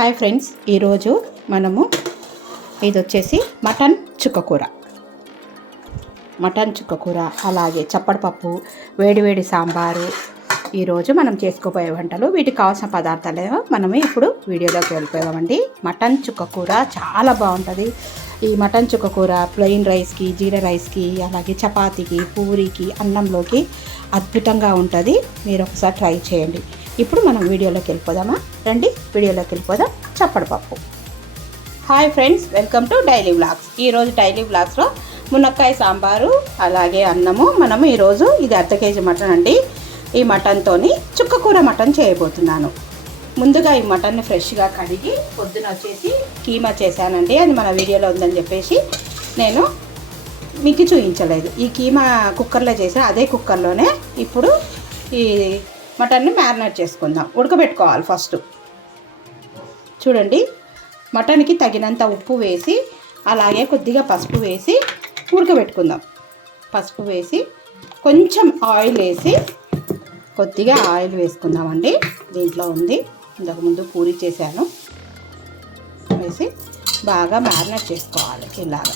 Hi friends ఈరోజు మనము ఇది వచ్చేసి మటన్ చుక్కకూర. మటన్ చుక్కకూర అలాగే చప్పడపప్పు వేడివేడి సాంబారు ఈరోజు మనం చేసుకోబోయే వంటలు వీటికి కావాల్సిన పదార్థాలు మనము ఇప్పుడు వీడియోలోకి వెళ్ళిపోయామండి. మటన్ చుక్కకూర చాలా బాగుంటుంది. ఈ మటన్ చుక్కకూర ప్లెయిన్ రైస్కి జీరా రైస్కి అలాగే చపాతీకి పూరికి అన్నంలోకి అద్భుతంగా ఉంటుంది. మీరు ఒకసారి ట్రై చేయండి. ఇప్పుడు మనం వీడియోలోకి వెళ్ళిపోదామా? రండి వీడియోలోకి వెళ్ళిపోదాం. చప్పడపప్పు hi friends welcome to daily vlogs. ఈరోజు డైలీ వ్లాగ్స్లో మునక్కాయ సాంబారు అలాగే అన్నము. మనము ఈరోజు ఇది అర్ధ కేజీ మటన్ అండి. ఈ మటన్తోని చుక్కకూర మటన్ చేయబోతున్నాను. ముందుగా ఈ మటన్ని ఫ్రెష్గా కడిగి పొద్దున వచ్చేసి కీమా చేశానండి. అది మన వీడియోలో ఉందని చెప్పేసి నేను మీకు చూపించలేదు. ఈ కీమా కుక్కర్లో చేసిన అదే కుక్కర్లోనే ఇప్పుడు ఈ మటన్ని మ్యారినేట్ చేసుకుందాం. ఉడకబెట్టుకోవాలి ఫస్ట్. చూడండి మటన్కి తగినంత ఉప్పు వేసి అలాగే కొద్దిగా పసుపు వేసి ఉడకబెట్టుకుందాం. పసుపు వేసి కొంచెం ఆయిల్ వేసి కొద్దిగా ఆయిల్ వేసుకుందామండి. దీంట్లో ఉంది ఇంతకుముందు పూరి చేశాను. వేసి బాగా మ్యారినేట్ చేసుకోవాలి ఇలాగా.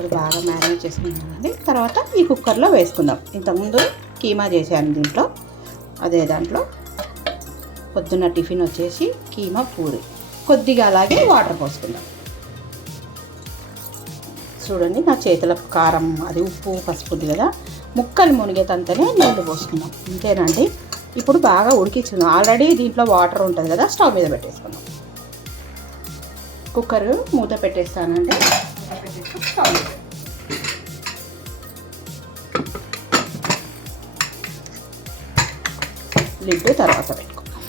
ఇప్పుడు బాగా మ్యారినేట్ చేసుకున్నామండి. తర్వాత ఈ కుక్కర్లో వేసుకుందాం. ఇంతకుముందు కీమా చేశాను దీంట్లో. అదే దాంట్లో పొద్దున్న టిఫిన్ వచ్చేసి కీమా పూరి. కొద్దిగా అలాగే వాటర్ పోసుకుందాం. చూడండి నా చేతుల కారం అది ఉప్పు పసుపు ఉంది కదా. ముక్కలు మునిగేతంతనే నీళ్ళు పోసుకుందాం. ఇంతేనండి ఇప్పుడు బాగా ఉడికించుకుందాం. ఆల్రెడీ దీంట్లో వాటర్ ఉంటుంది కదా స్టవ్ మీద పెట్టేసుకుందాం. కుక్కర్ మూత పెట్టేస్తానండి. మూత పెట్టేసి స్టవ్ లిడ్ తర్వాత పెట్టుకుందాం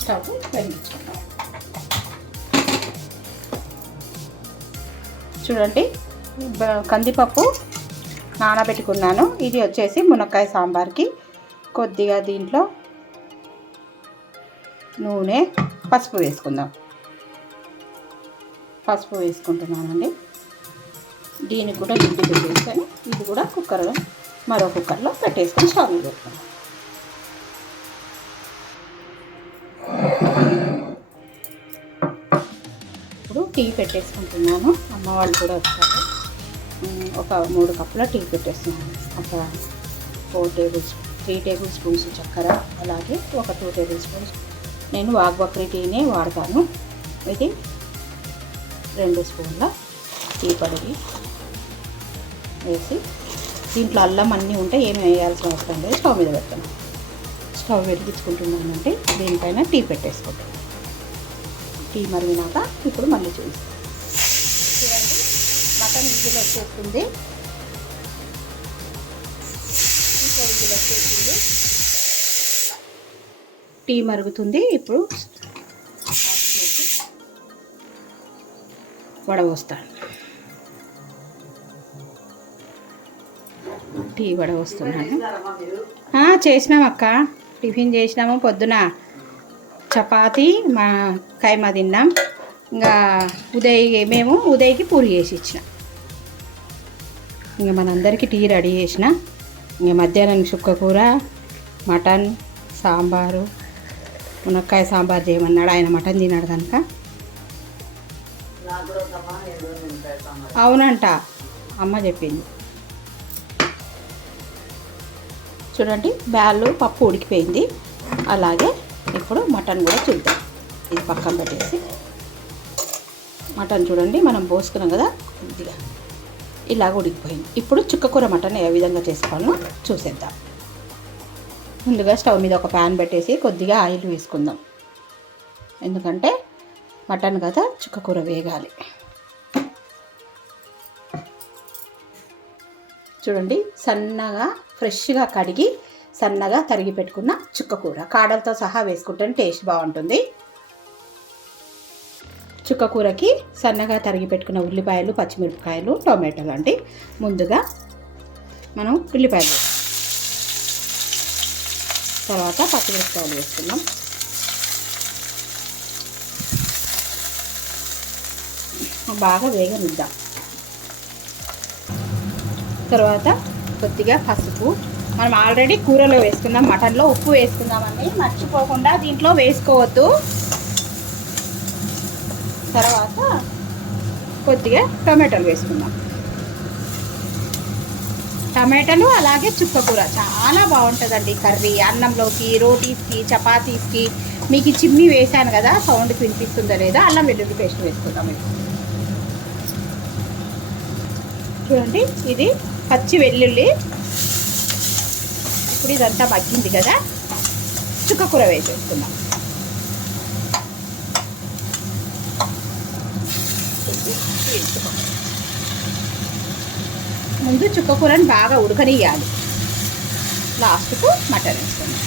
స్టవ్ వెలిగించుకుందాం చూడండి కందిపప్పు నానబెట్టుకున్నాను ఇది వచ్చేసి మునక్కాయ సాంబార్కి కొద్దిగా దీంట్లో నూనె పసుపు వేసుకుందాం. పసుపు వేసుకుంటున్నానండి దీనికి కూడా గుడ్డు పెట్టేసుకొని ఇది కూడా కుక్కర్లో మరో కుక్కర్లో పెట్టేసుకొని స్టవ్ మీద ఇప్పుడు టీ పెట్టేసుకుంటున్నాను అమ్మ వాళ్ళు కూడా వస్తారు. ఒక మూడు కప్పుల టీ పెట్టేస్తున్నాను ఒక four tablespoon three tablespoons చక్కెర అలాగే ఒక టూ టేబుల్ స్పూన్స్ నేను వాగ్బక్రీ టీనే వాడతాను. ఇది రెండు స్పూన్ల టీ పొడివి వేసి దీంట్లో అల్లం అన్నీ ఉంటే ఏమి వేయాల్సిన అవసరం లేదు. స్టవ్ మీద పెడతాను. స్టవ్ వెలిగించుకుంటున్నానంటే దీనిపైన టీ పెట్టేసుకుంటాను టీ మరిగినాక ఇప్పుడు మళ్ళీ చూపిస్తాను. చూడండి మటన్ విజిల్ వచ్చేస్తుంది ఇంకో విజిల్ వచ్చేస్తుంది టీ మరుగుతుంది. ఇప్పుడు వడవస్తాను టీ వడవస్తున్నాను ఆ, చేసినాం అక్క. టిఫిన్ చేసినాము పొద్దున. చపాతి మా కైమా తిన్నాం. ఇంకా ఉదయ్ మేము ఉదయ్కి పూరి చేసి ఇచ్చిన. ఇంకా మనందరికీ టీ రెడీ చేసిన. ఇంకా మధ్యాహ్నం చుక్కకూర మటన్ సాంబారు మునక్కాయ సాంబార్ చేయమన్నాడు. ఆయన మటన్ తిన్నాడు కనుక. అవునంట. అమ్మ చెప్పింది. చూడండి బ్యాళ్ళు పప్పు ఉడికిపోయింది. అలాగే ఇప్పుడు మటన్ కూడా చూద్దాం. ఇది పక్కన పెట్టేసి. మటన్ చూడండి మనం పోసుకున్నాం కదా కొద్దిగా. ఇలాగ ఉడికిపోయింది. ఇప్పుడు చుక్కకూర మటన్ ఏ విధంగా చేసుకోవాలో చూసేద్దాం. ముందుగా స్టవ్ మీద ఒక ప్యాన్ పెట్టేసి కొద్దిగా ఆయిల్ వేసుకుందాం. ఎందుకంటే మటన్ కదా చుక్కకూర వేగాలి. చూడండి సన్నగా ఫ్రెష్గా కడిగి సన్నగా తరిగి పెట్టుకున్న చుక్కకూర కాడలతో సహా వేసుకుంటే టేస్ట్ బాగుంటుంది. చుక్కకూరకి సన్నగా తరిగి పెట్టుకున్న ఉల్లిపాయలు పచ్చిమిరపకాయలు టొమాటోలు అండి. ముందుగా మనం ఉల్లిపాయలు వేస్తాం. తర్వాత పచ్చిమిరపకాయలు వేసుకున్నాం బాగా వేగనిద్దాం. తర్వాత కొద్దిగా పసుపు. మనం ఆల్రెడీ కూరలో వేసుకుందాం మటన్లో ఉప్పు వేసుకుందామండి మర్చిపోకుండా దీంట్లో వేసుకోవద్దు. తర్వాత కొద్దిగా టొమాటోలు వేసుకుందాం. టమాటాలు అలాగే చుక్కకూర చాలా బాగుంటుందండి కర్రీ. అన్నంలోకి రోటీస్కి చపాతీస్కి. మీకు చిమ్మి వేసాను కదా సౌండ్కి వినిపిస్తుందో లేదా అల్లం వెల్లుల్లి పేస్ట్ వేసుకుందాం ఇప్పుడు. చూడండి ఇది పచ్చి వెల్లుల్లి. ఇప్పుడు ఇదంతా మగ్గింది కదా. చుక్కకూర వేసేసుకుందాం. ముందు చుక్కకూరని బాగా ఉడకనియాలి లాస్ట్కు మటన్ వేసుకుందాం.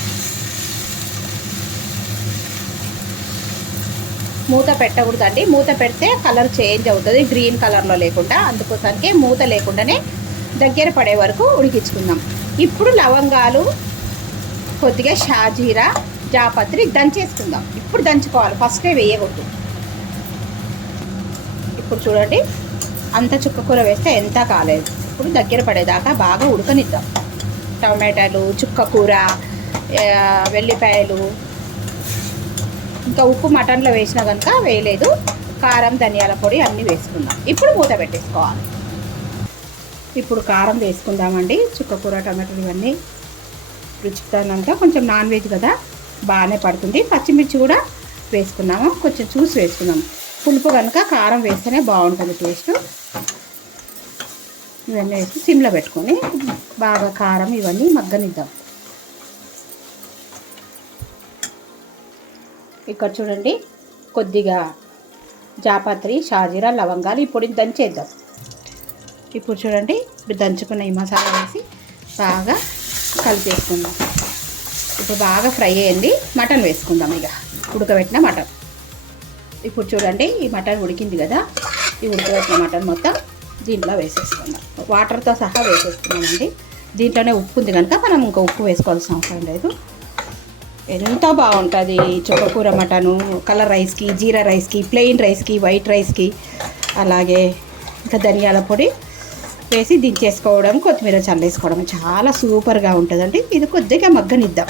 మూత పెట్టకూడదండి. మూత పెడితే కలర్ చేంజ్ అవుతుంది. గ్రీన్ కలర్లో లేకుండా. అందుకోసానికి మూత లేకుండానే దగ్గర పడే వరకు ఉడికించుకుందాం. ఇప్పుడు లవంగాలు కొద్దిగా షాజీరా జాపత్రి దంచేసుకుందాం. ఇప్పుడు దంచుకోవాలి. ఫస్టే వేయకూడదు. ఇప్పుడు చూడండి. అంత చుక్కకూర వేస్తే ఎంత కాలేదు. ఇప్పుడు దగ్గర పడేదాకా బాగా ఉడకనిద్దాం. టమాటాలు చుక్కకూర కూర వెల్లిపాయలు ఇంకా ఉప్పు మటన్లో వేసినా కనుక వేయలేదు. కారం ధనియాల పొడి అన్నీ వేసుకుందాం ఇప్పుడు మూత పెట్టేసుకోవాలి. ఇప్పుడు కారం వేసుకుందామండి. చుక్కకూర టమాటాలు ఇవన్నీ రుచితనంతా కొంచెం నాన్ వెజ్ కదా బాగానే పడుతుంది. పచ్చిమిర్చి కూడా వేసుకున్నాము. కొంచెం చూసి వేసుకున్నాము పులుపు కనుక కారం వేస్తేనే బాగుంటుంది టేస్ట్. ఇవన్నీ వేసి సిమ్లో పెట్టుకొని బాగా కారం ఇవన్నీ మగ్గనిద్దాం. ఇక్కడ చూడండి. కొద్దిగా జాపత్రి షాజీరా లవంగాలు ఈ పొడిని దంచేద్దాం. ఇప్పుడు చూడండి ఇప్పుడు దంచుకున్న ఈ మసాలా వేసి బాగా కలిపేసుకుందాం. ఇప్పుడు బాగా ఫ్రై అయ్యింది మటన్ వేసుకుందాం ఇక. ఉడకబెట్టిన మటన్. ఇప్పుడు చూడండి ఈ మటన్ ఉడికింది కదా. ఈ ఉడకబెట్టిన మటన్ మొత్తం దీంట్లో వేసేసుకుందాం. వాటర్తో సహా వేసేసుకున్నామండి. దీంట్లోనే ఉప్పు ఉంది కనుక మనం ఇంకా ఉప్పు వేసుకోవాల్సిన అవసరం లేదు. ఎంత బాగుంటుంది? చుక్కకూర మటను కలర్ రైస్కి జీరా రైస్కి ప్లెయిన్ రైస్కి వైట్ రైస్కి అలాగే ఇంకా ధనియాల పొడి వేసి దించేసుకోవడం కొత్తిమీర చల్లేసుకోవడం చాలా సూపర్గా ఉంటుందండి. ఇది కొద్దిగా మగ్గనిద్దాం.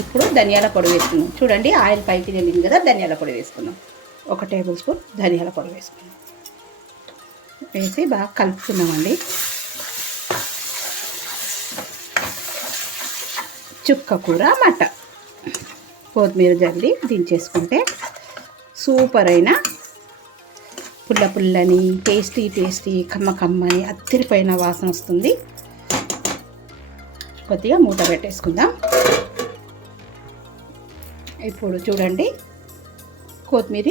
ఇప్పుడు ధనియాల పొడి వేసుకున్నాం చూడండి ఆయిల్ పైకి వెళ్ళింది కదా ధనియాల పొడి వేసుకున్నాం ఒక టేబుల్ స్పూన్ ధనియాల పొడి వేసుకున్నాం వేసి బాగా కలుపుకున్నామండి చుక్క కూర మట. కొత్తిమీర జల్లి దించేసుకుంటే సూపర్ అయిన పుల్ల పుల్లని టేస్టీ టేస్టీ కమ్మ కమ్మని అత్తిరిపోయిన వాసన వస్తుంది. కొద్దిగా మూత పెట్టేసుకుందాం. ఇప్పుడు చూడండి కొత్తిమీర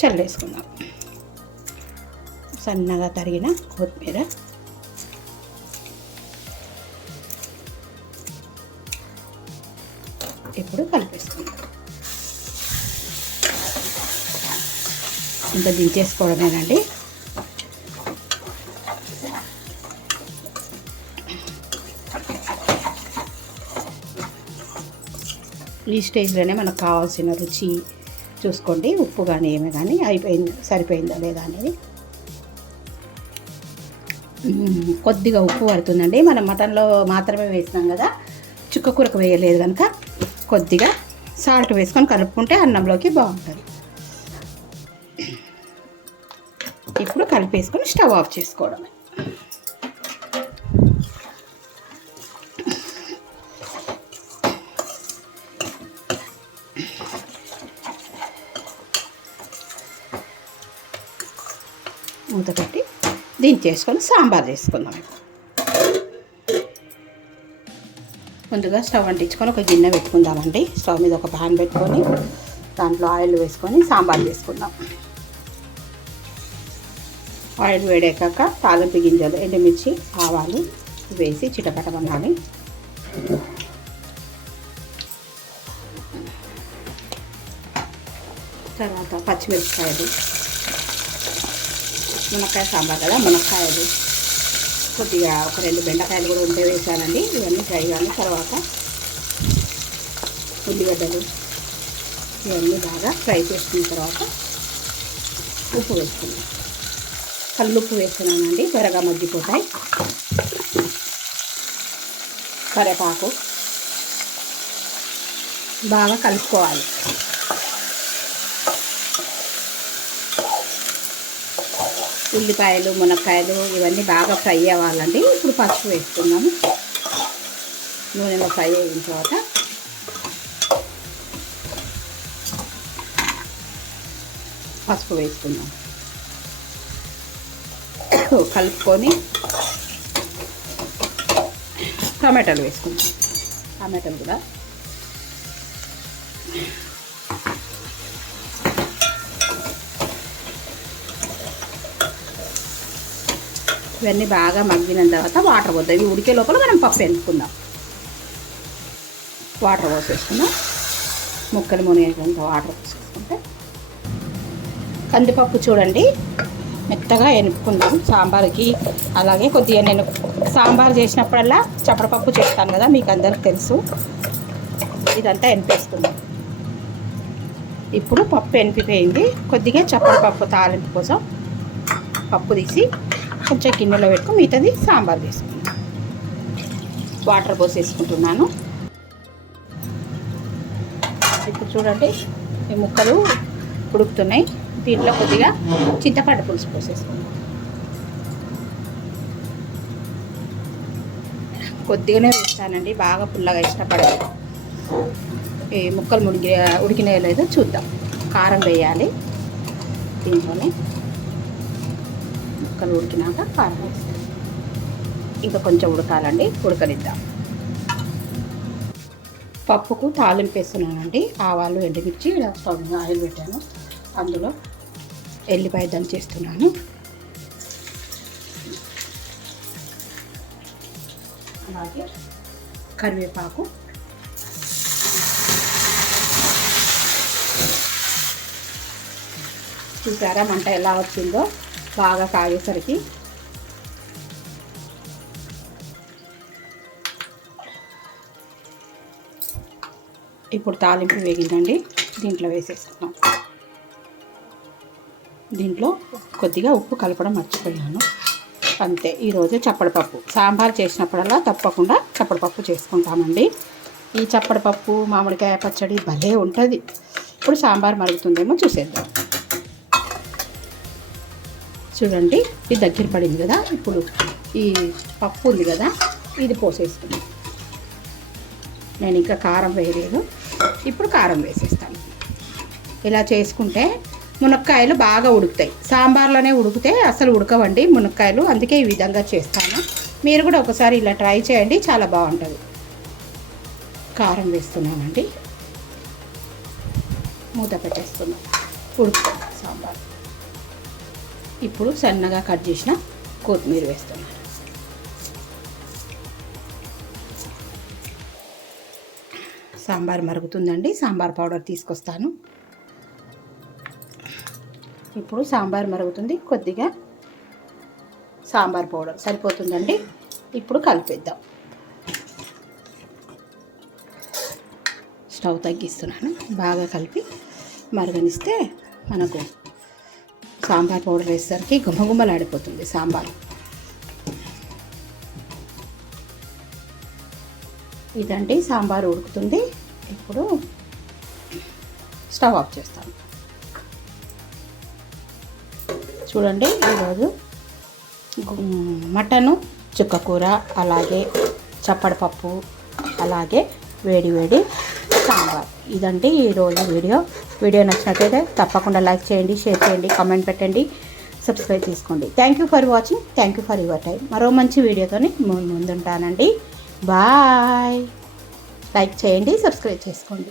చల్లేసుకుందాం. సన్నగా తరిగిన కొత్తిమీర. ఇప్పుడు కలిపేసుకుంటాం ఇంకా దించేసుకోవడమేనండి. ఈ స్టేజ్లోనే మనకు కావాల్సిన రుచి చూసుకోండి. ఉప్పు కానీ ఏమి కానీ అయిపోయింది సరిపోయిందా లేదా అనేది. కొద్దిగా ఉప్పు పడుతుందండి. మనం మటన్లో మాత్రమే వేసినాం కదా. చుక్క కూరకు వేయలేదు కనుక కొద్దిగా సాల్ట్ వేసుకొని కలుపుకుంటే అన్నంలోకి బాగుంటుంది. ఇప్పుడు కలిపేసుకొని స్టవ్ ఆఫ్ చేసుకోవడం. మూత పెట్టి దించేసుకొని సాంబార్ చేసుకుందాం. ముందుగా స్టవ్ అంటించుకొని ఒక గిన్నె పెట్టుకుందామండి. స్టవ్ మీద ఒక పాన్ పెట్టుకొని దాంట్లో ఆయిల్ వేసుకొని సాంబార్ చేసుకుందాం. ఆయిల్ వేడాక తాలింపు గింజలు ఎండుమిర్చి ఆవాలు వేసి చిటపటమనాలి తర్వాత పచ్చిమిరపకాయలు మునక్కాయ సాంబార్ కదా మునక్కాయలు. కొద్దిగా ఒక రెండు బెండకాయలు కూడా ఉంటే వేసానండి. ఇవన్నీ ఫ్రై కానీ తర్వాత ఉల్లిగడ్డలు ఇవన్నీ బాగా ఫ్రై చేసుకున్న తర్వాత ఉప్పు వేసుకున్నాం కళ్ళుప్పు వేస్తున్నానండి. త్వరగా మగ్గిపోతాయి. కరేపాకు బాగా కలుపుకోవాలి. ఉల్లిపాయలు మునక్కాయలు ఇవన్నీ బాగా ఫ్రై అవ్వాలండి. ఇప్పుడు పసుపు వేసుకున్నాము నూనెలో ఫ్రై అయిన తర్వాత పసుపు వేసుకుందాం. కలుపుకొని టమాటాలు వేసుకుందాం. టమాటాలు కూడా ఇవన్నీ బాగా మగ్గిన తర్వాత వాటర్ పోద్దాం. ఇవి ఉడికే లోపల మనం పప్పు ఎంచుకుందాం. వాటర్ పోసేసుకుందాం. ముక్కలు మునిగేంత వాటర్ పోసేసుకుంటే. కందిపప్పు చూడండి. మెత్తగా ఎనుపుకుందాం సాంబార్కి. అలాగే కొద్దిగా నేను సాంబార్ చేసినప్పుడల్లా చప్పడపప్పు చేస్తాను కదా మీకు అందరికి తెలుసు. ఇదంతా ఎనిపేసుకుందాం ఇప్పుడు పప్పు ఎనిపిపోయింది కొద్దిగా చప్పడపప్పు తాలింపు కోసం పప్పు తీసి కొంచెం గిన్నెలో పెట్టుకుని మిగతాది సాంబార్ తీసుకుంటాను వాటర్ పోసేసుకుంటున్నాను. ఇప్పుడు చూడండి ఈ ముక్కలు ఉడుకుతున్నాయి. దీంట్లో కొద్దిగా చింతపండు పులుసు పోసేసుకుందాం. కొద్దిగానే వేస్తానండి బాగా పుల్లగా ఇష్టపడదు. ఈ ముక్కలు ముడిగి ఉడికినాయో లేదో చూద్దాం. కారం వేయాలి దీంట్లోనే. ముక్కలు ఉడికినాక కారం వేస్తాం ఇంకా కొంచెం ఉడకాలండి ఉడకనిద్దాం. పప్పుకు తాలింపు వేస్తున్నానండి. ఆవాలు ఎండుమిర్చి ఇలా స్టవ్ మీద ఆయిల్ పెట్టాను. అందులో ఎల్లిపాయ దంచేస్తున్నాను అలాగే కరివేపాకు. చూసారా మంట ఎలా వచ్చిందో? బాగా కాగేసరికి ఇప్పుడు తాలింపు వేగిందండి. దీంట్లో వేసేస్తున్నాం దీంట్లో కొద్దిగా ఉప్పు కలపడం మర్చిపోయాను. అంతే ఈరోజు చప్పడపప్పు. సాంబార్ చేసినప్పుడల్లా తప్పకుండా చప్పడపప్పు చేసుకుంటామండి. ఈ చప్పడపప్పు మామిడికాయ పచ్చడి భలే ఉంటుంది. ఇప్పుడు సాంబార్ మరుగుతుందేమో చూసేద్దాం. చూడండి ఇది దగ్గర పడింది కదా ఇప్పుడు ఈ పప్పు ఉంది కదా ఇది పోసేసుకుందాం. నేను ఇంకా కారం వేయలేదు. ఇప్పుడు కారం వేసేస్తాను. ఇలా చేసుకుంటే మునక్కాయలు బాగా ఉడుకుతాయి. సాంబార్లోనే ఉడికితే అసలు ఉడకవండి మునక్కాయలు. అందుకే ఈ విధంగా చేస్తాను. మీరు కూడా ఒకసారి ఇలా ట్రై చేయండి చాలా బాగుంటుంది. కారం వేస్తున్నానండి. మూత పెట్టేస్తున్నాం ఉడుకుతాం ఇప్పుడు సన్నగా కట్ చేసిన కొత్తిమీర వేస్తున్నాను సాంబార్ మరుగుతుందండి సాంబార్ పౌడర్ తీసుకొస్తాను. ఇప్పుడు సాంబార్ మరుగుతుంది కొద్దిగా సాంబార్ పౌడర్ సరిపోతుందండి. ఇప్పుడు కలిపేద్దాం. స్టవ్ తగ్గిస్తున్నాను బాగా కలిపి మరగనిస్తే మనకు సాంబార్ పౌడర్ వేసేసరికి గుమ్మగుమ్మలాడిపోతుంది సాంబార్. ఇదండి సాంబార్ ఉడుకుతుంది. ఇప్పుడు స్టవ్ ఆఫ్ చేస్తాను. చూడండి ఈరోజు మటను చుక్కకూర అలాగే చప్పడపప్పు అలాగే వేడి వేడి సాంబార్. ఇదండి ఈరోజు వీడియో. వీడియో నచ్చినట్లయితే తప్పకుండా లైక్ చేయండి షేర్ చేయండి కామెంట్ పెట్టండి సబ్స్క్రైబ్ చేసుకోండి. Thank you for watching thank you for your time మరో మంచి వీడియోతోని ముందుంటానండి. బాయ్ లైక్ చేయండి సబ్స్క్రైబ్ చేసుకోండి.